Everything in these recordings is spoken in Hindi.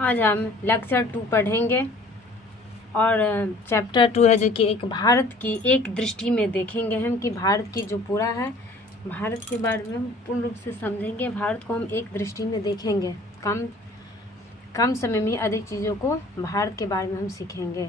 आज हम लेक्चर 2 पढ़ेंगे और चैप्टर 2 है जो कि एक भारत की एक दृष्टि में देखेंगे हम कि भारत की जो पूरा है भारत के बारे में हम पूर्ण रूप से समझेंगे। भारत को हम एक दृष्टि में देखेंगे, कम समय में अधिक चीज़ों को भारत के बारे में हम सीखेंगे।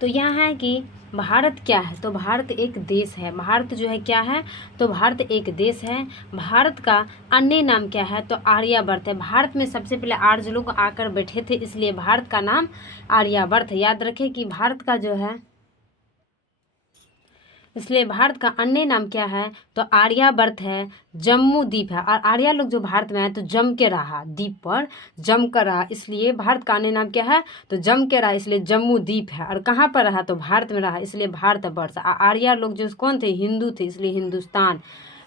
तो यहाँ है कि भारत क्या है, तो भारत एक देश है। भारत जो है क्या है, तो भारत एक देश है। भारत का अन्य नाम क्या है, तो आर्यावर्त है। भारत में सबसे पहले आर्य लोग आकर बैठे थे, इसलिए भारत का नाम आर्यावर्त है। याद रखें कि भारत का जो है, इसलिए भारत का अन्य नाम क्या है, तो आर्यावर्त है। जम्मू द्वीप है और आर्या लोग जो भारत में आए तो जम के रहा, द्वीप पर जम कर रहा, इसलिए भारत का अन्य नाम क्या है, तो जम के रहा, इसलिए जम्मू द्वीप है। और कहाँ पर रहा, तो भारत में रहा, इसलिए भारतवर्ष। आर्या लोग जो कौन थे, हिंदू थे, इसलिए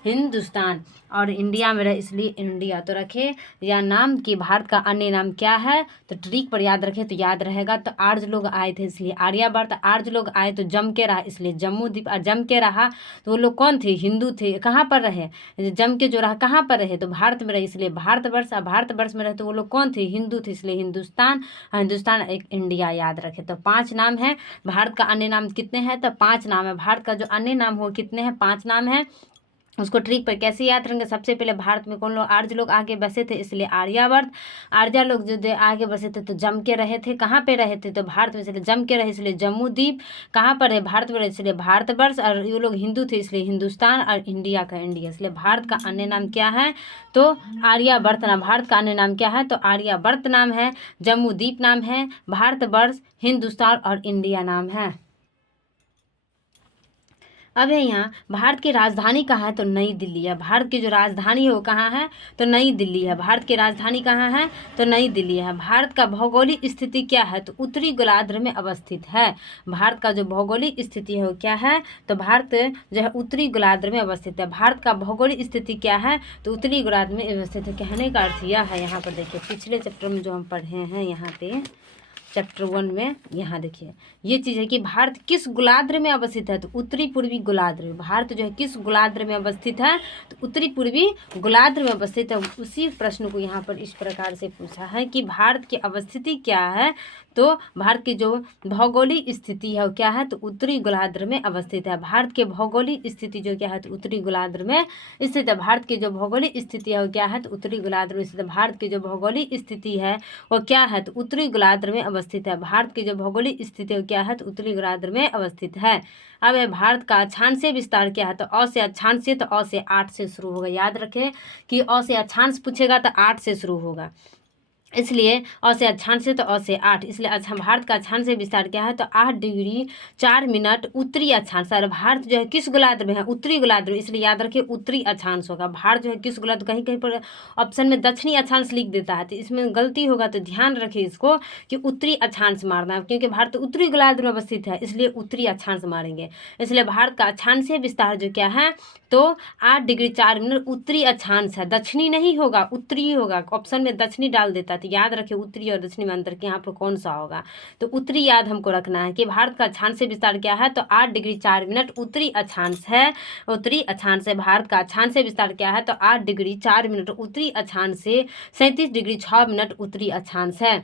हिंदुस्तान और इंडिया में रहे, इसलिए इंडिया। तो रखे या नाम कि भारत का अन्य नाम क्या है, तो ट्रिक पर याद रखे तो याद रहेगा। तो आर्य लोग आए थे इसलिए आर्यावर्त, आर्य लोग आए तो जम के रहा, इसलिए जम्मू द्वीप। और जम के रहा तो वो लोग कौन थे, हिंदू थे। कहाँ पर रहे, जम के जो रहा कहाँ पर रहे, तो भारत में रहे, इसलिए भारतवर्ष। और भारतवर्ष में रहे तो वो लोग कौन थे, हिंदू थे, इसलिए हिंदुस्तान एक इंडिया। याद रखे तो 5 नाम है। भारत का अन्य नाम कितने हैं, तो 5 नाम है। भारत का जो अन्य नाम हो कितने हैं, 5 नाम है। उसको ट्रिक पर कैसे याद रखेंगे, सबसे पहले भारत में कौन लोग, आर्य लोग आगे बसे थे, इसलिए आर्यावर्त। आर्य लोग जो आगे बसे थे तो जम के रहे थे, कहाँ पे रहे थे, तो भारत में, इसलिए जम के रहे, इसलिए जम्मू द्वीप। कहाँ पर है, भारत में रहे, इसलिए भारतवर्ष। और ये लोग हिंदू थे, इसलिए हिंदुस्तान। और इंडिया का इंडिया, इसलिए भारत का अन्य नाम क्या है, तो आर्यावर्त नाम। भारत का अन्य नाम क्या है, तो आर्यावर्त नाम है। जम्मू द्वीप नाम है, भारतवर्ष, हिंदुस्तान और इंडिया नाम है। अब है यहाँ भारत की राजधानी कहाँ है, तो नई दिल्ली है। भारत की जो राजधानी है वो कहाँ है, तो नई दिल्ली है। भारत की राजधानी कहाँ है, तो नई दिल्ली है। भारत का भौगोलिक स्थिति क्या है, तो उत्तरी गोलार्ध में अवस्थित है। भारत का जो भौगोलिक स्थिति है वो क्या है, तो भारत जो है उत्तरी गोलार्ध में अवस्थित है। भारत का भौगोलिक स्थिति क्या है, तो उत्तरी गोलार्ध में अवस्थित है। कहने का अर्थ यह है, यहाँ पर देखिए पिछले चैप्टर में जो हम पढ़े हैं, यहाँ पे चैप्टर 1 में यहाँ देखिए ये चीज़ है कि भारत किस गोलार्ध में अवस्थित है, तो उत्तरी पूर्वी गोलार्ध में। भारत जो है किस गोलार्ध में अवस्थित है, तो उत्तरी पूर्वी गोलार्ध में अवस्थित है। उसी प्रश्न को यहाँ पर इस प्रकार से पूछा है कि भारत की अवस्थिति क्या है, तो भारत की जो भौगोलिक स्थिति है वो क्या है, तो उत्तरी गोलार्ध में अवस्थित है। भारत के भौगोलिक स्थिति जो क्या है, तो उत्तरी गोलार्ध में स्थित है। भारत की जो भौगोलिक स्थिति है वो क्या है, तो उत्तरी गोलार्ध में स्थित है। भारत की जो भौगोलिक स्थिति है वो क्या है, तो उत्तरी गोलार्ध में अवस्थित है। भारत की जो भौगोलिक स्थिति है क्या है, तो उत्तरी गोलार्ध में अवस्थित है। अब है भारत का अक्षांशीय विस्तार क्या है, तो अ से अक्षांशीय, तो अ से 8 से शुरू होगा। याद रखें कि अ से अक्षांश पूछेगा तो 8 से शुरू होगा, इसलिए अ से अक्षांश तो अ से 8, इसलिए अच्छा भारत का अक्षांशीय विस्तार क्या है, तो 8 डिग्री 4 मिनट उत्तरी अक्षांश। और भारत जो है किस गोलार्ध में है, उत्तरी गोलार्ध में, इसलिए याद रखिए उत्तरी अक्षांश होगा। भारत जो है किस गोलार्ध, कहीं कहीं पर ऑप्शन में दक्षिणी अक्षांश लिख देता है, तो इसमें गलती होगा, तो ध्यान रखिए इसको कि उत्तरी अक्षांश मारना है, क्योंकि भारत उत्तरी गोलार्ध में अवस्थित है, इसलिए उत्तरी अक्षांश मारेंगे। इसलिए भारत का अक्षांशीय विस्तार जो क्या है, तो 8 डिग्री 4 मिनट उत्तरी अक्षांश है, दक्षिणी नहीं होगा, उत्तरी होगा। ऑप्शन में दक्षिणी डाल देता, तो याद रखिए उत्तरी और दक्षिणी में अंतर कि यहाँ पर कौन सा होगा, तो उत्तरी याद हमको रखना है कि भारत का अक्षांशीय विस्तार क्या है, तो 8 डिग्री 4 मिनट उत्तरी अक्षांश है। उत्तरी अक्षांश से भारत का अक्षांशीय विस्तार क्या है, तो 8 डिग्री 4 मिनट उत्तरी अक्षांश से 37 डिग्री 6 मिनट उत्तरी अक्षांश है।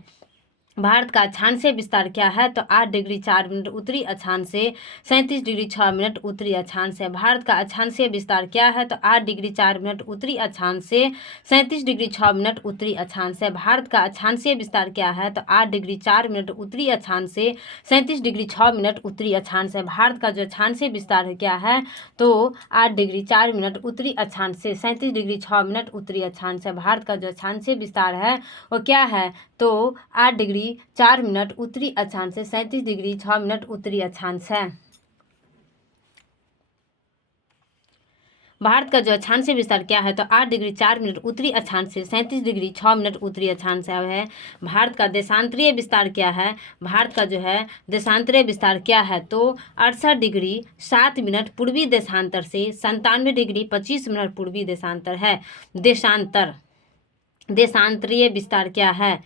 भारत का अक्षांशीय विस्तार क्या है, तो 8 डिग्री 4 मिनट उत्तरी अक्षांश से 37 डिग्री 6 मिनट उत्तरी अक्षांश है। भारत का अक्षांशीय विस्तार क्या है, तो 8 डिग्री 4 मिनट उत्तरी अक्षांश से 37 डिग्री 6 मिनट उत्तरी अक्षांश है। भारत का अक्षांशीय विस्तार क्या है, तो 8 डिग्री 4 मिनट उत्तरी अक्षांश से 37 डिग्री 6 मिनट उत्तरी अक्षांश है। भारत का जो अक्षांशीय विस्तार है क्या है, तो 8 डिग्री 4 मिनट उत्तरी अक्षांश से 37 डिग्री 6 मिनट उत्तरी अक्षांश है। भारत का जो अक्षांशीय विस्तार है वो क्या है, तो 8 डिग्री 4 मिनट उत्तरी अक्षांश से 37 डिग्री 6 मिनट उत्तरी अक्षांश है। भारत का जो अक्षांशीय विस्तार क्या है, तो 8 डिग्री 4 मिनट उत्तरी अक्षांश से 37 डिग्री 6 मिनट उत्तरी अक्षांश है। भारत का देशांतरीय विस्तार क्या है, भारत का जो है देशांतरीय विस्तार क्या है, तो 68 डिग्री 7 मिनट पूर्वी देशांतर से 97 डिग्री 25 मिनट पूर्वी देशांतर है। देशांतरीय विस्तार क्या है,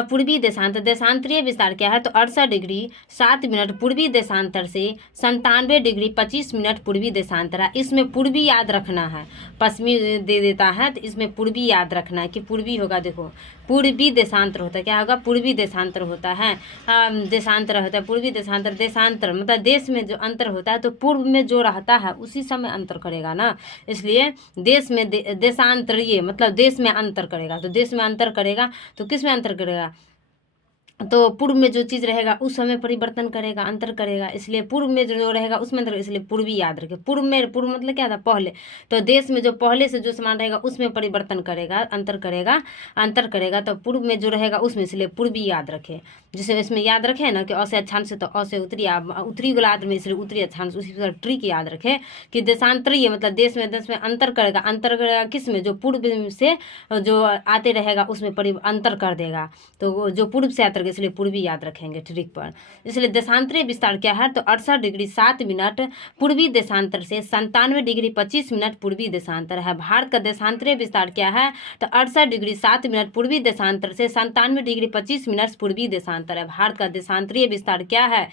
पूर्वी देशांतर, देशांतरीय विस्तार क्या है तो 68 डिग्री 7 मिनट पूर्वी देशांतर से 97 डिग्री 25 मिनट पूर्वी देशांतर है। इसमें पूर्वी याद रखना है, पश्चिमी दे देता है तो इसमें पूर्वी याद रखना है कि पूर्वी होगा। देखो पूर्वी देशांतर होता है, क्या होगा पूर्वी देशांतर होता है, देशांतर होता है पूर्वी देशांतर। देशांतर मतलब देश में जो अंतर होता है तो पूर्व में जो रहता है उसी समय अंतर करेगा ना, इसलिए देश में देशांतरीय मतलब देश में अंतर करेगा। तो देश में अंतर करेगा तो किस में अंतर करेगा, तो पूर्व में जो चीज़ रहेगा उस समय परिवर्तन करेगा, अंतर करेगा, इसलिए पूर्व में जो रहेगा उसमें अंतर, इसलिए पूर्वी याद रखें। पूर्व मतलब क्या था पहले, तो देश में जो पहले से जो सामान रहेगा उसमें परिवर्तन करेगा, अंतर करेगा तो पूर्व में जो रहेगा उसमें, इसलिए पूर्वी याद रखें। जैसे इसमें याद रखें ना कि असे अक्षांश से तो असे उत्तरी, उत्तरी गोलार्ध में इसलिए उत्तरी अक्षांश, उसी तरह ट्रिक याद रखें कि देशांतरीय मतलब देश में अंतर करेगा किस में, जो पूर्व से जो आते रहेगा उसमें अंतर कर देगा, तो जो पूर्व से आते, इसलिए पूर्वी याद रखेंगे ट्रिक पर। इसलिए देशांतरीय विस्तार क्या है तो 68 डिग्री 7 मिनट पूर्वी देशांतर से 97 डिग्री 25 मिनट पूर्वी देशांतर है। भारत का देशांतरीय विस्तार क्या है तो 68 डिग्री 7 मिनट पूर्वी देशांतर से 97 डिग्री 25 मिनट पूर्वी देशांतर है। भारत का देशांतरीय विस्तार क्या है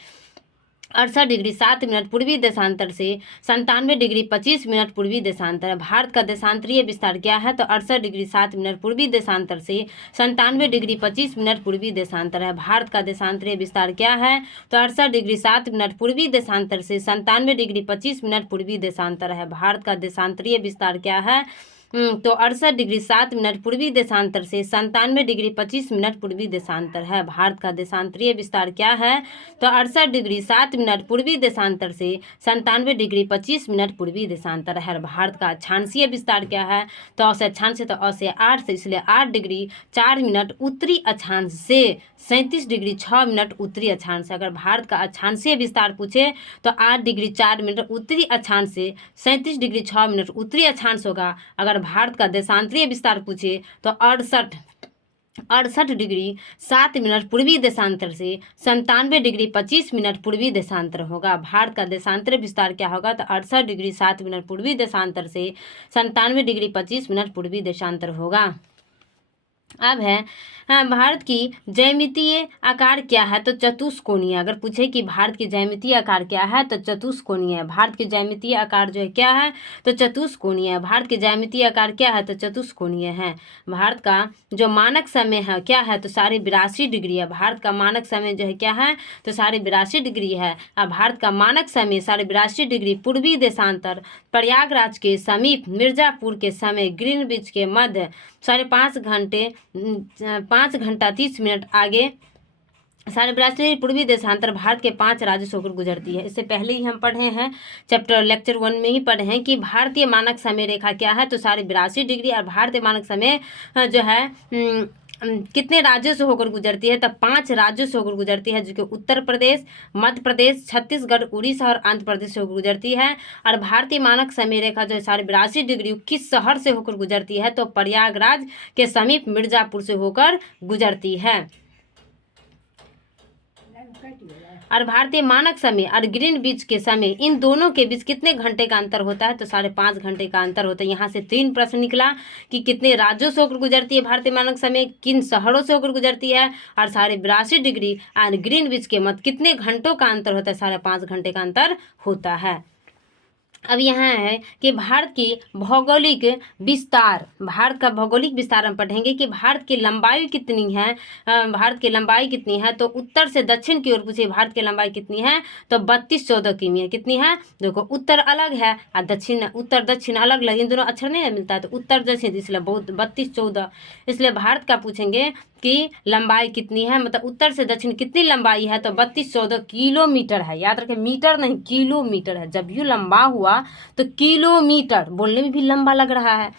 68 डिग्री 7 मिनट पूर्वी देशांतर से 97 डिग्री 25 मिनट पूर्वी देशांतर है। भारत का देशांतरीय विस्तार क्या है तो 68 डिग्री 7 मिनट पूर्वी देशांतर से 97 डिग्री 25 मिनट पूर्वी देशांतर है। भारत का देशांतरीय विस्तार क्या है तो 68 डिग्री 7 मिनट पूर्वी देशांतर से 97 डिग्री 25 मिनट पूर्वी देशांतर है। भारत का देशांतरीय विस्तार क्या है तो 68 डिग्री 7 मिनट पूर्वी देशांतर से 97 डिग्री 25 मिनट पूर्वी देशांतर है। भारत का देशांतरीय विस्तार क्या है तो 68 डिग्री 7 मिनट पूर्वी देशांतर से 97 डिग्री 25 मिनट पूर्वी देशांतर है। भारत का अक्षांशीय विस्तार क्या है तो औसत अक्षांश तो औसत 8 से, इसलिए 8 डिग्री 4 मिनट उत्तरी अक्षांश से 37 डिग्री 6 मिनट उत्तरी अक्षांश से। अगर भारत का अक्षांशीय विस्तार पूछे तो 8 डिग्री 4 मिनट उत्तरी अक्षांश से 37 डिग्री 6 मिनट उत्तरी अक्षांश होगा। अगर भारत का देशांतरीय विस्तार पूछे तो 68 डिग्री 7 मिनट पूर्वी देशांतर से 97 डिग्री 25 मिनट पूर्वी देशांतर होगा। भारत का देशांतरीय विस्तार क्या होगा तो 68 डिग्री 7 मिनट पूर्वी देशांतर से 97 डिग्री 25 मिनट पूर्वी देशांतर होगा। अब है भारत की ज्यामितीय आकार क्या है तो चतुष्कोणीय। अगर पूछे कि भारत की ज्यामितीय आकार क्या है तो चतुष्कोणीय है। भारत की ज्यामितीय आकार जो है क्या है तो चतुष्कोणीय है। भारत की ज्यामितीय आकार क्या है तो चतुष्कोणीय है। भारत का जो मानक समय है क्या है तो 82.5 डिग्री है। भारत का मानक समय जो है क्या है तो 82.5 डिग्री है। अब भारत का मानक समय 82.5 डिग्री पूर्वी देशांतर प्रयागराज के समीप मिर्जापुर के समय ग्रीनविच के मध्य 5 घंटा 30 मिनट आगे 82.5 पूर्वी देशांतर भारत के 5 राज्यों से होकर गुजरती है। इससे पहले ही हम पढ़े हैं लेक्चर 1 में ही पढ़े हैं कि भारतीय मानक समय रेखा क्या है तो 82.5 डिग्री, और भारतीय मानक समय जो है कितने राज्यों से होकर गुजरती है तब 5 राज्यों से होकर गुजरती है, जो कि उत्तर प्रदेश, मध्य प्रदेश, छत्तीसगढ़, उड़ीसा और आंध्र प्रदेश से होकर गुजरती है। और भारतीय मानक समय रेखा जो है 82.5 डिग्री किस शहर से होकर गुजरती है तो प्रयागराज के समीप मिर्जापुर से होकर गुजरती है। और भारतीय मानक समय और ग्रीनविच के समय इन दोनों के बीच कितने घंटे का अंतर होता है तो 5.5 घंटे का अंतर होता है। यहाँ से 3 प्रश्न निकला कि कितने राज्यों से होकर गुजरती है भारतीय मानक समय, किन शहरों से होकर गुजरती है, और 82.5 डिग्री और ग्रीनविच के मध्य कितने घंटों का अंतर होता है 5.5 घंटे का अंतर होता है। अब यहाँ है कि भारत की भौगोलिक विस्तार, भारत का भौगोलिक विस्तार हम पढ़ेंगे कि भारत की लंबाई कितनी है। भारत की लंबाई कितनी है तो उत्तर से दक्षिण की ओर पूछे भारत की लंबाई कितनी है तो 32-14 किमी है। कितनी है देखो, उत्तर अलग है और दक्षिण, उत्तर दक्षिण अलग अलग, इन दोनों अक्षर नहीं मिलता है तो उत्तर दक्षिण, इसलिए बहुत 32-14। इसलिए भारत का पूछेंगे कि लंबाई कितनी है, मतलब उत्तर से दक्षिण कितनी लंबाई है तो 32-14 किलोमीटर है। याद रखें मीटर नहीं किलोमीटर है, जब यू लंबा हुआ तो किलोमीटर बोलने में भी लंबा लग रहा है,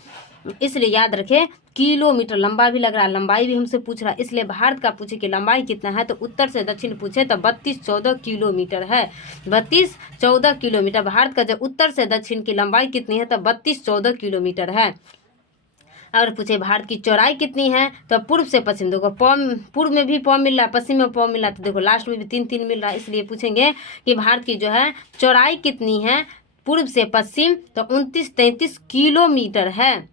इसलिए याद रखें किलोमीटर लंबा भी लग रहा है, लंबाई भी हमसे पूछ रहा है। इसलिए भारत का पूछे कि लंबाई कितना है तो उत्तर से दक्षिण पूछे तो 32-14 किलोमीटर है। 32-14 किलोमीटर भारत का, जब उत्तर से दक्षिण की लंबाई कितनी है तो 32-14 किलोमीटर है। अगर पूछे भारत की चौड़ाई कितनी है तो पूर्व से पश्चिम, देखो पूर्व में भी पौ मिल रहा है, पश्चिम में पौ मिल रहा है, तो देखो लास्ट में भी 3-3 मिल रहा है। इसलिए पूछेंगे कि भारत की जो है चौड़ाई कितनी है पूर्व से पश्चिम तो 29-33 किलोमीटर है।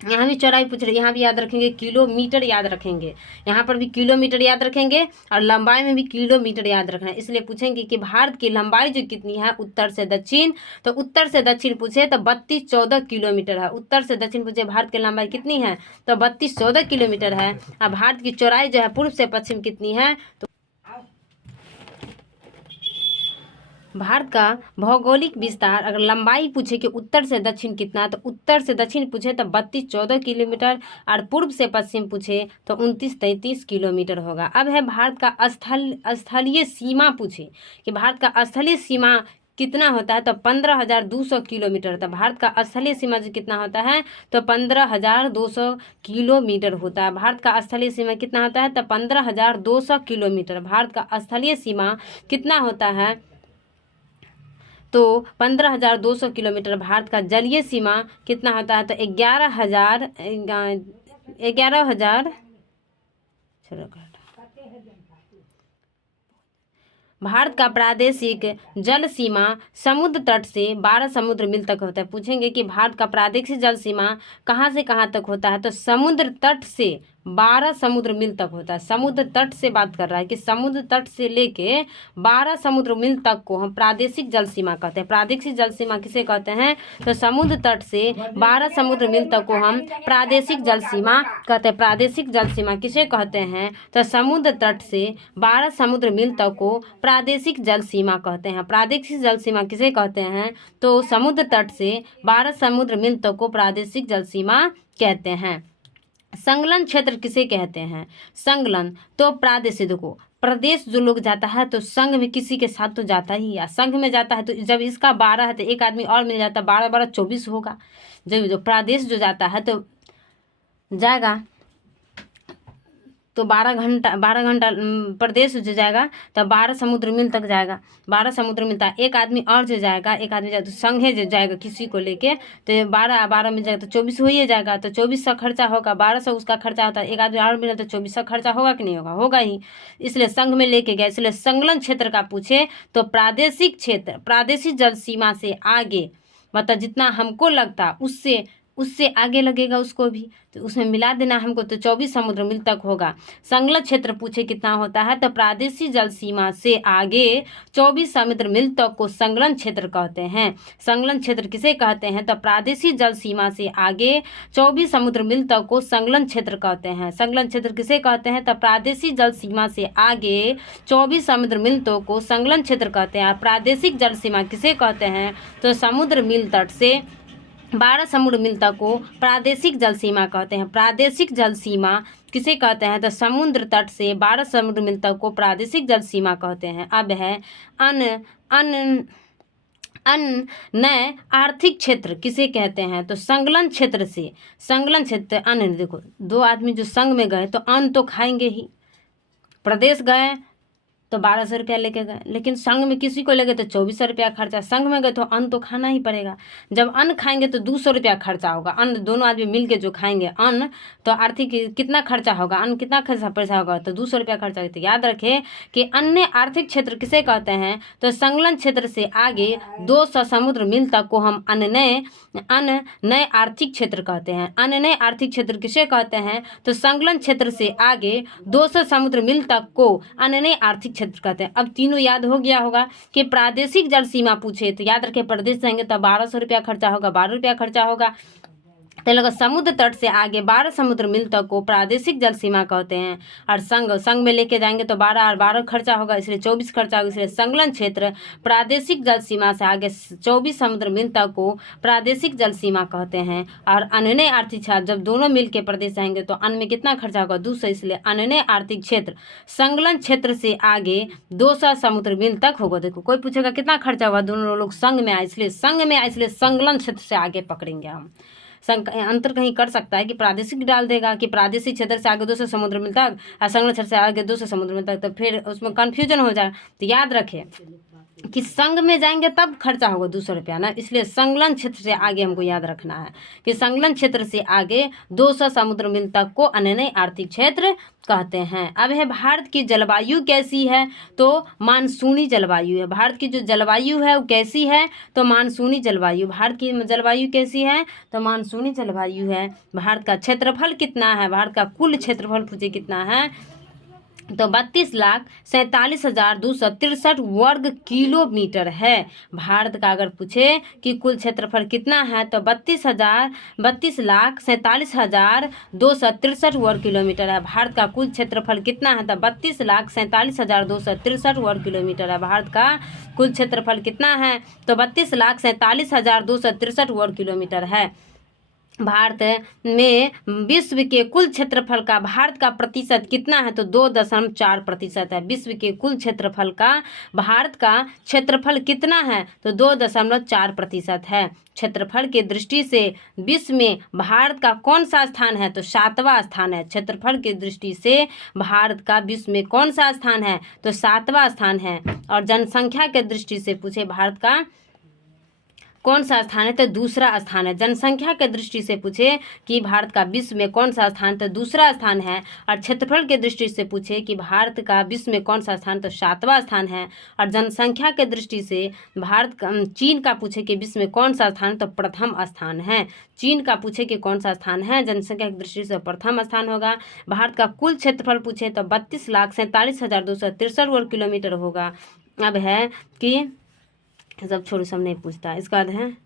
यहाँ भी चौड़ाई पूछ रहे, यहाँ भी याद रखेंगे किलोमीटर याद रखेंगे, यहाँ पर भी किलोमीटर याद रखेंगे और लंबाई में भी किलोमीटर याद रखना है। इसलिए पूछेंगे कि भारत की लंबाई जो कितनी है उत्तर से दक्षिण, तो उत्तर से दक्षिण पूछे तो 32-14 किलोमीटर है। उत्तर से दक्षिण पूछे भारत की लंबाई कितनी है तो 32-14 किलोमीटर है। और भारत की चौड़ाई जो है पूर्व से पश्चिम कितनी है तो भारत का भौगोलिक विस्तार अगर लंबाई पूछे कि उत्तर से दक्षिण कितना, तो उत्तर से दक्षिण पूछे तो 32-14 किलोमीटर और पूर्व से पश्चिम पूछे तो 29-33 किलोमीटर होगा। अब है भारत का स्थलीय सीमा पूछे कि भारत का स्थलीय सीमा कितना होता है तो 15,200 किलोमीटर। तो भारत का स्थलीय सीमा जो कितना होता है तो 15,200 किलोमीटर होता है। भारत का स्थलीय सीमा कितना होता है तो 15,200 किलोमीटर। भारत का स्थलीय सीमा कितना होता है तो 15,200 किलोमीटर। भारत का जलीय सीमा कितना होता है तो 11,000 भारत का प्रादेशिक जल सीमा समुद्र तट से 12 समुद्र मिल तक होता है। पूछेंगे कि भारत का प्रादेशिक जल सीमा कहाँ से कहाँ तक होता है तो समुद्र तट से 12 समुद्र मिल तक होता है। समुद्र तट से बात कर रहा है कि समुद्र तट से लेके 12 समुद्र मिल तक को हम प्रादेशिक जल सीमा कहते हैं। प्रादेशिक जल सीमा किसे कहते हैं तो समुद्र तट से 12 समुद्र मिल तक को हम प्रादेशिक जल सीमा कहते हैं। प्रादेशिक जल सीमा किसे कहते हैं तो समुद्र तट से 12 समुद्र मिल तक को प्रादेशिक जल सीमा कहते हैं। प्रादेशिक जल सीमा किसे कहते हैं तो समुद्र तट से 12 समुद्र मिल तक को प्रादेशिक जल सीमा कहते हैं। संलग्न क्षेत्र किसे कहते हैं? संलग्न तो प्रादेशिक को प्रदेश जो लोग जाता है तो संघ में किसी के साथ तो जाता ही, या संघ में जाता है तो जब इसका 12 है तो एक आदमी और मिल जाता है, 12-12 24 होगा। जब जो प्रदेश जो जाता है तो जाएगा तो 12 घंटा प्रदेश जो जाएगा तो 12 समुद्र मिल तक जाएगा। 12 समुद्र मिलता है। एक आदमी और जो जाएगा, एक आदमी जाए तो संघे जो जाएगा किसी को लेके तो 12 मिल जाएगा तो 24 हो ही जाएगा। तो 2400 खर्चा होगा, 1200 उसका खर्चा होता है। एक आदमी और मिला तो 2400 खर्चा होगा कि नहीं होगा? होगा ही। इसलिए संघ में लेके गए। इसलिए संलग्न क्षेत्र का पूछे तो प्रादेशिक क्षेत्र, प्रादेशिक जल सीमा से आगे, मतलब जितना हमको लगता उससे आगे लगेगा उसको भी, तो उसमें मिला देना हमको तो 24 समुद्र मिल तक होगा। संलग्न क्षेत्र पूछे कितना होता है तो प्रादेशिक जल सीमा से आगे 24 समुद्र मिल तक को संलग्न क्षेत्र कहते हैं। संलग्न क्षेत्र किसे कहते हैं तो प्रादेशिक जल सीमा से आगे 24 समुद्र मिल तक को संलग्न क्षेत्र कहते हैं। संलग्न क्षेत्र किसे कहते हैं तो प्रादेशिक जल सीमा से आगे 24 समुद्र मिल तक को संलग्न क्षेत्र कहते हैं। प्रादेशिक जल सीमा किसे कहते हैं तो समुद्र मिल तट से 12 समुद्र मिल तक को प्रादेशिक जल सीमा कहते हैं। प्रादेशिक जल सीमा किसे कहते हैं तो समुद्र तट से 12 समुद्र मिल तक को प्रादेशिक जल सीमा कहते हैं। अब है नए आर्थिक क्षेत्र किसे कहते हैं तो संलग्न क्षेत्र से, संलग्न क्षेत्र अन्य। देखो, दो आदमी जो संघ में गए तो अन्न तो खाएंगे ही। प्रदेश गए तो 1200 रुपया लेके गए, लेकिन संघ में किसी को लेके तो 2400 रुपया खर्चा। संघ में गए तो अन्न तो खाना ही पड़ेगा। जब अन्न खाएंगे तो 200 रुपया खर्चा होगा। अन्न दोनों आदमी मिल के जो खाएंगे अन्न, तो आर्थिक कितना खर्चा होगा, अन्न कितना पैसा होगा तो 200 रुपया खर्चा होगा। तो याद रखें कि अन्य आर्थिक क्षेत्र किसे कहते हैं तो संलग्न क्षेत्र से आगे 200 समुद्र मिल तक को हम अन्य नए आर्थिक क्षेत्र कहते हैं। अन्य नए आर्थिक क्षेत्र किसे कहते हैं तो संलग्न क्षेत्र से आगे 200 समुद्र मिल तक को अन्य नए आर्थिक क्षेत्र कहते हैं। अब तीनों याद हो गया होगा कि प्रादेशिक जल सीमा पूछे तो याद रखें प्रदेश जाएंगे तो 1200 रुपया खर्चा होगा, 12 रुपया खर्चा होगा। तो लगा समुद्र तट से आगे 12 समुद्र मिल तक को प्रादेशिक जल सीमा कहते हैं। और संघ में लेके जाएंगे तो 12 और 12 खर्चा होगा, इसलिए 24 खर्चा होगा। इसलिए संलग्न क्षेत्र प्रादेशिक जल सीमा से आगे 24 समुद्र मिल तक को प्रादेशिक जल सीमा कहते हैं। और अन्य आर्थिक क्षेत्र जब दोनों मिल के प्रदेश जाएंगे तो अन्न में कितना खर्चा होगा 200, इसलिए अन्य आर्थिक क्षेत्र संलग्न क्षेत्र से आगे 200 समुद्र मिल तक होगा। देखो, कोई पूछेगा कितना खर्चा होगा, दोनों लोग संघ में आए इसलिए संलग्न क्षेत्र से आगे पकड़ेंगे हम। अंतर कहीं कर सकता है कि प्रादेशिक डाल देगा कि प्रादेशिक क्षेत्र से आगे 200 समुद्र मिल तक और संलग्न क्षेत्र से आगे 200 समुद्र मिल तक, तो फिर उसमें कन्फ्यूजन हो जाए। तो याद रखें कि संघ में जाएंगे तब खर्चा होगा 200 रुपया ना, इसलिए संलग्न क्षेत्र से आगे हमको याद रखना है कि संलग्न क्षेत्र से आगे 200 समुद्र मील तक को अन्य आर्थिक क्षेत्र कहते हैं। अब है भारत की जलवायु कैसी है, तो मानसूनी जलवायु है। भारत की जो जलवायु है वो कैसी है, तो मानसूनी जलवायु। भारत की जलवायु कैसी है, तो मानसूनी जलवायु है। भारत का क्षेत्रफल कितना है, भारत का कुल क्षेत्रफल पूछे कितना है, तो 32,47,263 वर्ग किलोमीटर है। भारत का अगर पूछे कि कुल क्षेत्रफल कितना है, तो 32,47,263 वर्ग किलोमीटर है। भारत का कुल क्षेत्रफल कितना है, तो 32,47,263 वर्ग किलोमीटर है। भारत का कुल क्षेत्रफल कितना है, तो 32,47,263 वर्ग किलोमीटर है। भारत में विश्व के कुल क्षेत्रफल का भारत का प्रतिशत कितना है, तो 2.4% है। विश्व के कुल क्षेत्रफल का भारत का क्षेत्रफल कितना है, तो 2.4% है। क्षेत्रफल के दृष्टि से विश्व में भारत का कौन सा स्थान है, तो 7वां स्थान है। क्षेत्रफल की दृष्टि से भारत का विश्व में कौन सा स्थान है, तो 7वां स्थान है। और जनसंख्या के दृष्टि से पूछे भारत का कौन सा स्थान है, तो दूसरा स्थान है। जनसंख्या के दृष्टि से पूछे कि भारत का विश्व में कौन सा स्थान, तो दूसरा स्थान है। और क्षेत्रफल के दृष्टि से पूछे कि भारत का विश्व में कौन सा स्थान, तो 7वां स्थान है। और जनसंख्या के दृष्टि से भारत का चीन का पूछे कि विश्व में कौन सा स्थान, तो प्रथम स्थान है। चीन का पूछे कि कौन सा स्थान है, जनसंख्या की दृष्टि से प्रथम स्थान होगा। भारत का कुल क्षेत्रफल पूछे तो 32,47,263 वर्ग किलोमीटर होगा। अब है कि सब छोड़ो, सब नहीं पूछता। इसके बाद है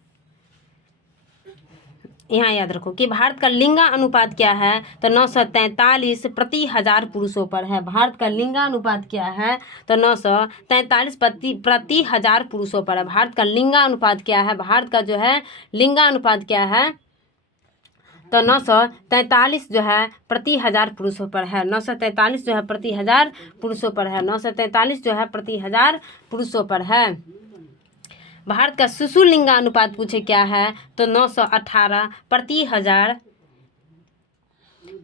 यहाँ याद रखो कि भारत का लिंगा अनुपात क्या है, तो 943 प्रति हजार पुरुषों पर है। भारत का लिंगा अनुपात क्या है, तो 943 प्रति हजार पुरुषों पर है। भारत का लिंगा अनुपात क्या है, भारत का जो है लिंगा अनुपात क्या है, तो 943 जो है प्रति हजार पुरुषों पर है। 943 जो है प्रति हजार पुरुषों पर है। 943 जो है प्रति हजार पुरुषों पर है। भारत का शिशु लिंगानुपात पूछे क्या है, तो 918 प्रति हजार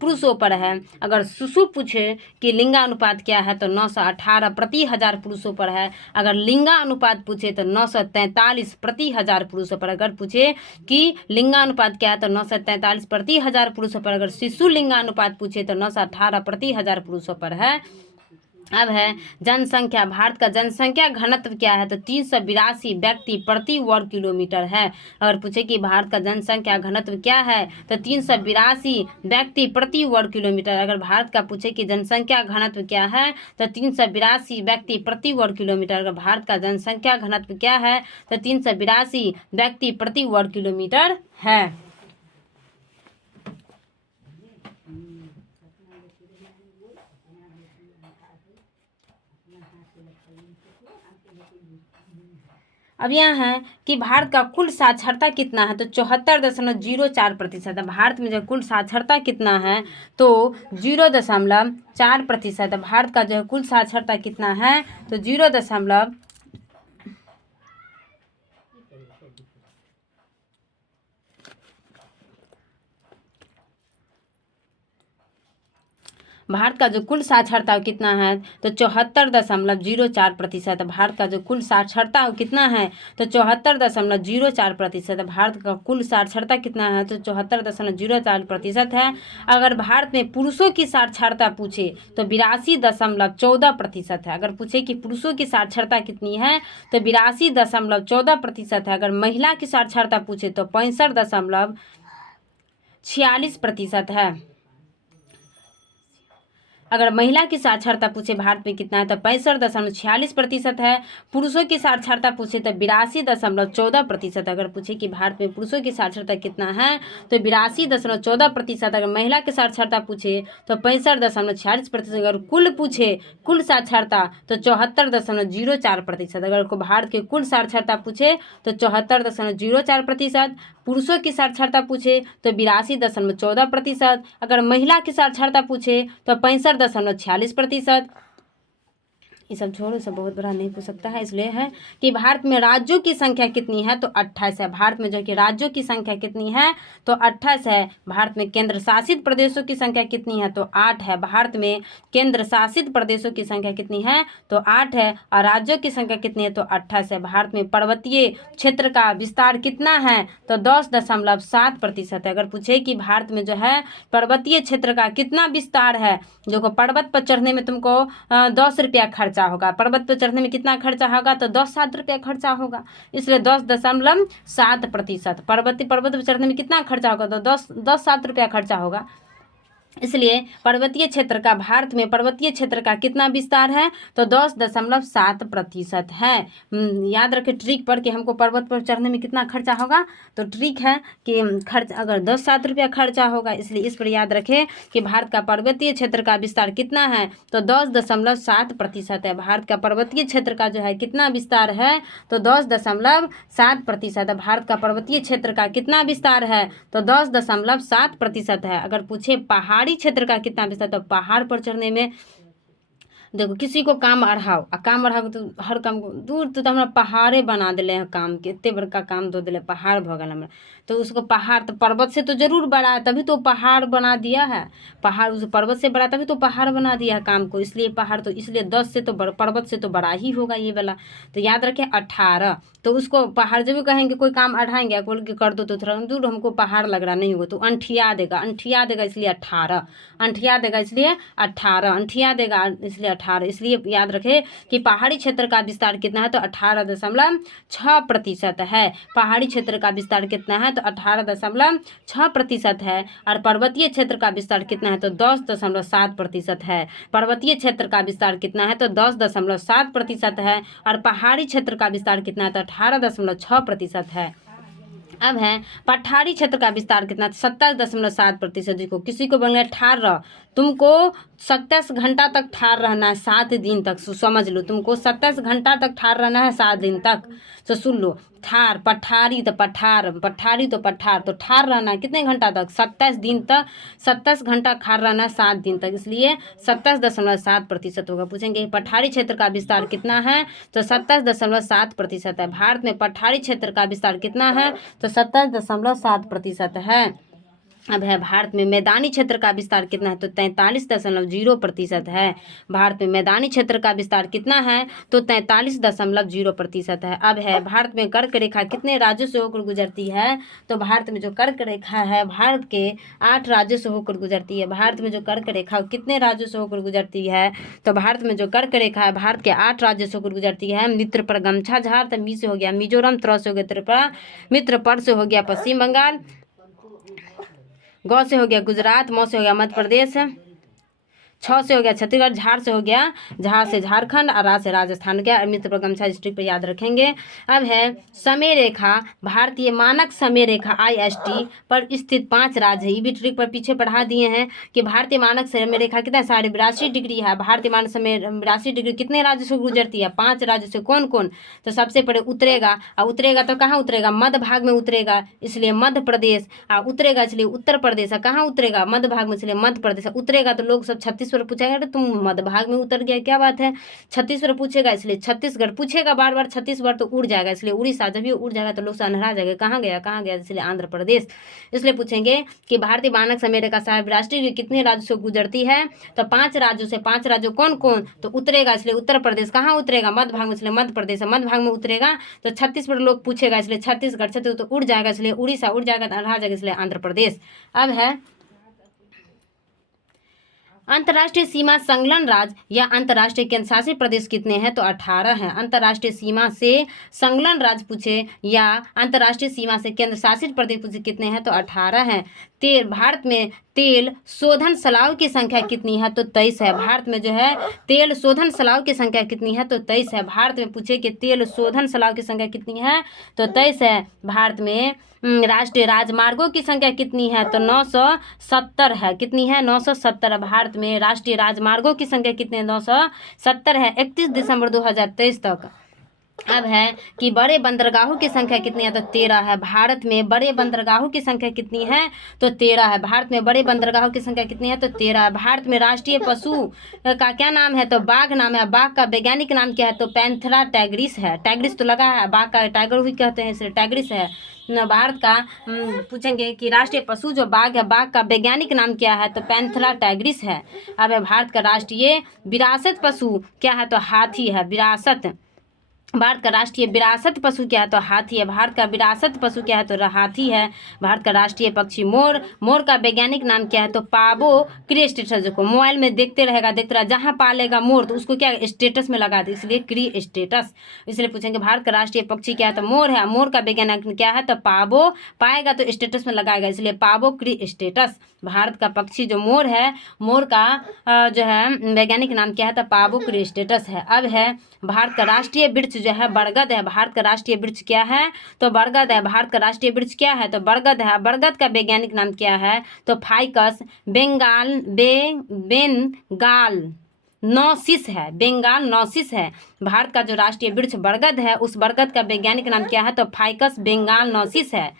पुरुषों पर है। अगर शिशु पूछे कि लिंगानुपात क्या है, तो 918 प्रति हजार पुरुषों पर है। अगर लिंगानुपात पूछे तो 943 प्रति हजार पुरुषों पर। अगर पूछे कि लिंगानुपात क्या है, तो 943 प्रति हजार पुरुषों पर। अगर शिशु लिंगानुपात पूछे तो 918 प्रति हजार पुरुषों पर है। अब है जनसंख्या। भारत का जनसंख्या घनत्व क्या है, तो 382 व्यक्ति प्रति वर्ग किलोमीटर है। अगर पूछे कि भारत का जनसंख्या घनत्व क्या है, तो 382 व्यक्ति प्रति वर्ग किलोमीटर। अगर भारत का पूछे कि जनसंख्या घनत्व क्या है, तो 382 व्यक्ति प्रति वर्ग किलोमीटर। अगर भारत का जनसंख्या घनत्व क्या है, तो 382 व्यक्ति प्रति वर्ग किलोमीटर है। अब यह है कि भारत का कुल साक्षरता कितना है, तो 74.04% है। भारत में जो कुल साक्षरता कितना है, तो 0.4% है। भारत का जो है कुल साक्षरता कितना है, तो 0. भारत का जो कुल साक्षरता कितना है, तो 74.04%। भारत का जो कुल साक्षरता कितना है, तो 74.04%। भारत का कुल साक्षरता कितना है, तो 74.04% है। अगर भारत में पुरुषों की साक्षरता पूछे तो 82.14% है। अगर पूछे कि पुरुषों की साक्षरता कितनी है, तो 82.14% है। अगर महिला की साक्षरता पूछे तो 65.46% है। अगर महिला की साक्षरता पूछे भारत में कितना है, तो 65.46% है। पुरुषों की साक्षरता पूछे तो 82.14%। अगर पूछे कि भारत में पुरुषों की साक्षरता कितना है, तो 82.14%। अगर महिला की साक्षरता पूछे तो 65.46%। अगर कुल पूछे कुल साक्षरता तो 74.04%। अगर भारत के कुल साक्षरता पूछे तो 74.04%। पुरुषों की साक्षरता पूछे तो 82.14%। अगर महिला की साक्षरता पूछे तो 65.46%। ये सब छोड़ो, सब बहुत बड़ा नहीं पूछ सकता है। इसलिए है कि भारत में राज्यों की संख्या कितनी है, तो 28 है। भारत में जो कि राज्यों की संख्या कितनी है, तो 28 है। भारत में केंद्र शासित प्रदेशों की संख्या कितनी है, तो 8 है। भारत में केंद्र शासित प्रदेशों की संख्या कितनी है, तो 8 है। और राज्यों की संख्या कितनी है, तो 28 है। भारत में पर्वतीय क्षेत्र का विस्तार कितना है, तो 10.7% है। अगर पूछे कि भारत में जो है पर्वतीय क्षेत्र का कितना विस्तार है, जो पर्वत पर चढ़ने में तुमको 10 रुपया खर्चा होगा, पर्वत पर चढ़ने में कितना खर्चा होगा, तो 7 रुपया खर्चा होगा। इसलिए 10.7%। पर्वत पर चढ़ने में कितना खर्चा होगा, तो 7 रुपया खर्चा होगा। इसलिए पर्वतीय क्षेत्र का, भारत में पर्वतीय क्षेत्र का कितना विस्तार है, तो 10.7% है। याद रखें ट्रिक पर कि हमको पर्वत पर चढ़ने में कितना खर्चा होगा, तो ट्रिक है कि खर्च अगर 7 रुपया खर्चा होगा, इसलिए इस पर याद रखें कि भारत का पर्वतीय क्षेत्र का विस्तार कितना है, तो 10.7% है। भारत का पर्वतीय क्षेत्र का जो है कितना विस्तार है, तो 10.7% है। भारत का पर्वतीय क्षेत्र का कितना विस्तार है, तो 10.7% है। अगर पूछे पहाड़ी क्षेत्र का कितना विस्तार, तो पहाड़ पर चढ़ने में देखो किसी को काम अढ़ाओ आ काम अढ़ाओ तो हर काम को दूर तो हमरा पहाड़े बना दिले हैं काम के, एते बड़का काम दो दिले, पहाड़ भ गल हमरा। तो उसको पहाड़ तो पर्वत से तो जरूर बड़ा है, तभी तो पहाड़ बना दिया है। पहाड़ उस पर्वत से बड़ा तभी तो पहाड़ बना दिया है काम को, इसलिए पहाड़ तो इसलिए 10 से तो पर्वत से तो बड़ा ही होगा ये वाला। तो याद रखें 18। तो उसको पहाड़ जब भी कहेंगे कोई काम अढ़ाएंगे बोल के कर दो तो थोड़ा दूर हमको पहाड़ लग रहा नहीं होगा, तो अंठिया देगा इसलिए 18। अंठिया देगा इसलिए 18, अंठिया देगा इसलिए 18। इसलिए याद रखें कि पहाड़ी क्षेत्र का विस्तार कितना है, तो 18.6% है। पहाड़ी क्षेत्र का विस्तार कितना है, तो 18.6% है। और पर्वतीय क्षेत्र का विस्तार कितना है, तो 10.7% है। पर्वतीय क्षेत्र का विस्तार कितना है, तो 10.7% है। और पहाड़ी क्षेत्र का विस्तार कितना है, तो 18.6% है। अब है पठारी क्षेत्र का विस्तार कितना, 27.7%। देखो किसी को बोलेंगे ठार रह, तुमको 27 घंटा तक ठार रहना है, 7 दिन तक। समझ लो तुमको 27 घंटा तक ठार रहना है, 7 दिन तक। तो सुन लो, ठार पठारी तो पठार, पठारी तो पठार, तो ठार रहना है कितने घंटा तक, 27 दिन तक। 27 घंटा ठार रहना है 7 दिन तक, इसलिए 27.7% होगा। पूछेंगे पठारी क्षेत्र का विस्तार कितना है, तो 27.7% है। भारत में पठारी क्षेत्र का विस्तार कितना है, तो 27.7% है। अब है भारत में मैदानी क्षेत्र का विस्तार कितना है, तो 43.0% है। भारत में मैदानी क्षेत्र का विस्तार कितना है, तो 43.0% है। अब है भारत में कर्क रेखा कितने राज्यों से होकर गुजरती है, तो भारत में जो कर्क रेखा है भारत के 8 राज्यों से होकर गुजरती है। भारत में जो कर्क रेखा कितने राज्यों से होकर गुजरती है, तो भारत में जो कर्क रेखा है भारत के 8 राज्यों से होकर गुजरती है। मित्र पर गमछा झाड़, तो मी से हो गया मिजोरम, त्र से हो गया त्रिपुरा, मित्र पर से हो गया पश्चिम बंगाल, गौ से हो गया गुजरात, मौ से हो गया मध्य प्रदेश, छ से हो गया छत्तीसगढ़, झाड़ से हो गया झाड़ से झारखंड, और रा से राजस्थान हो गया। और मित्र पर गमछा डिस्ट्रिक्ट पर याद रखेंगे। अब है समय रेखा, भारतीय मानक समय रेखा IST पर स्थित 5 राज्य है। ये भी ट्रिक पर पीछे पढ़ा दिए हैं कि भारतीय मानक समय रेखा कितना 82.5 डिग्री है। भारतीय मानक समय 82 डिग्री कितने राज्यों से गुजरती है, 5 राज्यों से। कौन कौन, तो सबसे पहले उतरेगा, और उतरेगा तो कहाँ उतरेगा, मध्य भाग में उतरेगा, इसलिए मध्य प्रदेश। उतरेगा इसलिए उत्तर प्रदेश। कहाँ उतरेगा, मध्य भाग में, इसलिए मध्य प्रदेश। उतरेगा तो लोग सब छत्तीसगढ़ पूछेगा, अरे तुम मध्य भाग में उतर गया, क्या बात है। छत्तीसगढ़ पूछेगा इसलिए छत्तीसगढ़ पूछेगा बार बार, छत्तीसगढ़ तो उड़ जाएगा, इसलिए उड़ीसा। जब ये उड़ जाएगा तो लोग अनहरा जाएगा, कहाँ गया, इसलिए आंध्र प्रदेश। इसलिए पूछेंगे कि भारतीय मानक समय रेखा 82 डिग्री कितने राज्यों से गुजरती है, तो 5 राज्यों से। 5 राज्यों कौन कौन, तो उतरेगा इसलिए उत्तर प्रदेश। कहाँ उतरेगा, मध्य भाग में, इसलिए मध्य प्रदेश। मध्य भाग में उतरेगा तो छत्तीसगढ़ लोग पूछेगा, इसलिए छत्तीसगढ़। तो उड़ जाएगा इसलिए उड़ीसा, उड़ जाएगा तो अनहरा जाएगा, इसलिए आंध्र प्रदेश। अब है अंतर्राष्ट्रीय सीमा संलग्न राज्य या अंतर्राष्ट्रीय केंद्र शासित प्रदेश कितने हैं, तो 18 हैं। अंतर्राष्ट्रीय सीमा से संलग्न राज्य पूछे या अंतर्राष्ट्रीय सीमा से केंद्र शासित प्रदेश पूछे कितने हैं, तो 18 हैं। भारत में तेल शोधन सलाव की संख्या कितनी है, तो 23 है। भारत में जो है तेल शोधन सलाव की संख्या कितनी है, तो 23 है। भारत में पूछे कि तेल शोधन सलाव की संख्या कितनी है, तो 23 है। भारत में राष्ट्रीय राजमार्गों की संख्या कितनी है, तो 970 है। कितनी है, 970 है। भारत में राष्ट्रीय राजमार्गों की संख्या कितनी है, 970 है। 31 दिसंबर 2023 तक अब है कि बड़े बंदरगाहों की संख्या कितनी है, तो 13 है। भारत में बड़े बंदरगाहों की संख्या कितनी है, तो 13 है। भारत में बड़े बंदरगाहों की संख्या कितनी है, तो 13 है। भारत में राष्ट्रीय पशु का क्या नाम है, तो बाघ नाम है। बाघ का वैज्ञानिक नाम क्या है, तो पैंथेरा टाइग्रिस है। टाइग्रिस तो लगा है, बाघ का टाइगर भी कहते हैं, इसलिए टाइग्रिस है। भारत का पूछेंगे कि राष्ट्रीय पशु जो बाघ है, बाघ का वैज्ञानिक नाम क्या है, तो पैंथेरा टाइग्रिस है। अब है भारत का राष्ट्रीय विरासत पशु क्या है, तो हाथी है। विरासत, भारत का राष्ट्रीय विरासत पशु क्या है, तो हाथी है। भारत का विरासत पशु क्या है, तो हाथी है। भारत का राष्ट्रीय पक्षी मोर। मोर का वैज्ञानिक नाम क्या है, तो पाबो क्री स्टेटस। देखो मोबाइल में देखते रहेगा, जहाँ पालेगा मोर तो उसको क्या स्टेटस में लगा दे, इसलिए क्री स्टेटस। इसलिए पूछेंगे भारत का राष्ट्रीय पक्षी क्या है, तो मोर है। मोर का वैज्ञानिक क्या है, तो पाबो, पाएगा तो स्टेटस में लगाएगा, इसलिए पाबो क्री स्टेटस। भारत का पक्षी जो मोर है, मोर का जो है वैज्ञानिक नाम क्या है, तो पाबो क्री स्टेटस है। अब है भारत का राष्ट्रीय वृक्ष जो है बरगद है। भारत का राष्ट्रीय वृक्ष क्या है, तो बरगद है। भारत का राष्ट्रीय वृक्ष क्या है, तो बरगद है। बरगद का वैज्ञानिक नाम क्या है, तो फाइकस बेंगाल नॉसिस है। बेंगाल नॉसिस है। भारत का जो राष्ट्रीय वृक्ष बरगद है, उस बरगद का वैज्ञानिक नाम क्या है, तो फाइकस बेंगाल नॉसिस है।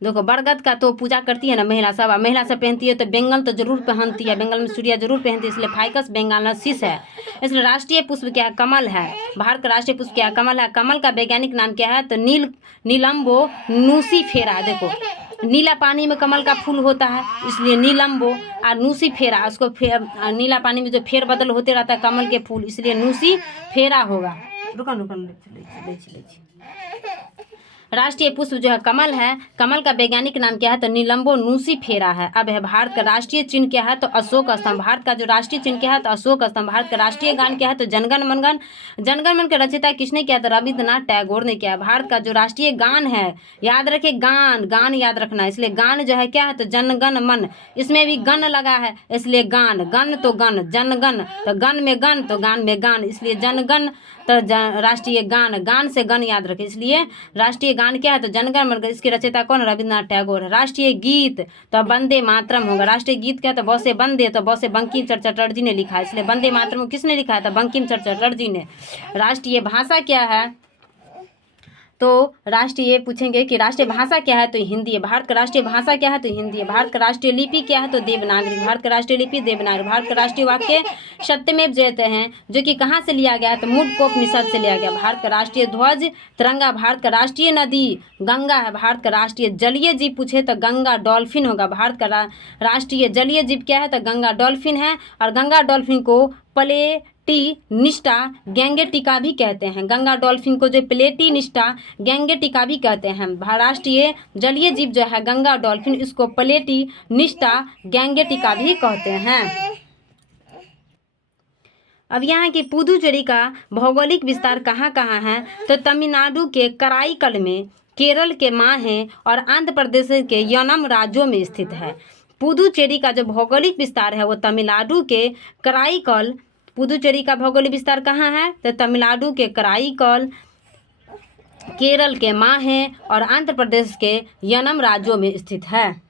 देखो बरगद का तो पूजा करती है ना महिला सब, महिला सब पहनती है तो बेंगल तो जरूर पहनती है, बेंगल में सूर्या जरूर पहनती है, इसलिए फाइकस बेंगालसिस है। इसलिए राष्ट्रीय पुष्प क्या है, कमल है। भारत का राष्ट्रीय पुष्प क्या है, कमल है। कमल का वैज्ञानिक नाम क्या है, तो नीलम्बो नूसीफेरा। देखो नीला पानी में कमल का फूल होता है, इसलिए नीलम्बो। और नूसीफेरा, उसको नीला पानी में जो फेर बदल होते रहता है कमल के फूल, इसलिए नूसीफेरा होगा। रुकन राष्ट्रीय पुष्प जो है कमल है। कमल का वैज्ञानिक नाम क्या है, तो नीलम्बो नूसीफेरा है। अब है भारत का राष्ट्रीय चिन्ह क्या है, तो अशोक स्तंभ। भारत का जो राष्ट्रीय चिन्ह क्या है, तो अशोक स्तंभ। भारत का राष्ट्रीय गान क्या है, तो जनगण मनगण। जनगण मन का रचयिता किसने किया, तो रविन्द्रनाथ टैगोर ने किया। भारत का जो राष्ट्रीय गान है, याद रखे गान, गान याद रखना है, इसलिए गान जो है क्या है, तो जनगण मन। इसमें भी गण लगा है, इसलिए गान, गण तो गण, जनगण तो गण में गण तो गान में गान, इसलिए जनगण तो राष्ट्रीय गान, गान से गण याद रखे, इसलिए राष्ट्रीय गान क्या है, तो जनगण मन। इसके रचयिता कौन, रविन्द्रनाथ टैगोर है। राष्ट्रीय गीत तो वंदे मातरम होगा। राष्ट्रीय गीत क्या, तो बसे बंदे, तो बसे बंकिम चंद्र चटर्जी ने लिखा है, इसलिए वंदे मातरम किसने लिखा है, तो बंकिम चंद्र चटर्जी ने। राष्ट्रीय भाषा क्या है, तो राष्ट्रीय पूछेंगे कि राष्ट्रीय भाषा क्या है, तो हिंदी है। भारत का राष्ट्रीय भाषा क्या है, तो हिंदी है। भारत का राष्ट्रीय लिपि क्या है, तो देवनागरी। भारत का राष्ट्रीय लिपि देवनागरी। भारत का राष्ट्रीय वाक्य सत्यमेव जयते हैं, जो कि कहाँ से लिया गया है, तो मुंडकोपनिषद से लिया गया। भारत का राष्ट्रीय ध्वज तिरंगा। भारत का राष्ट्रीय नदी गंगा है। भारत का राष्ट्रीय जलीय जीव पूछे तो गंगा डॉल्फिन होगा। भारत का राष्ट्रीय जलीय जीव क्या है, तो गंगा डॉल्फिन है। और गंगा डॉल्फिन को प्लेटिनिस्टा गैंगेटिका भी कहते हैं। गंगा डॉल्फिन को जो प्लेटिनिस्टा गैंगेटिका भी कहते हैं। राष्ट्रीय जलीय जीव जो है गंगा डॉल्फिन, इसको प्लेटिनिस्टा गैंगेटिका भी कहते हैं। अब यहाँ की पुदुचेरी का भौगोलिक विस्तार कहाँ कहाँ है, तो तमिलनाडु के कराईकल में, केरल के माहे और आंध्र प्रदेश के यनम राज्यों में स्थित है। पुदुचेरी का जो भौगोलिक विस्तार है वो तमिलनाडु के कराईकल। पुदुचेरी का भौगोलिक विस्तार कहाँ है, तो तमिलनाडु के कराईकल, केरल के माहे और आंध्र प्रदेश के यनम राज्यों में स्थित है।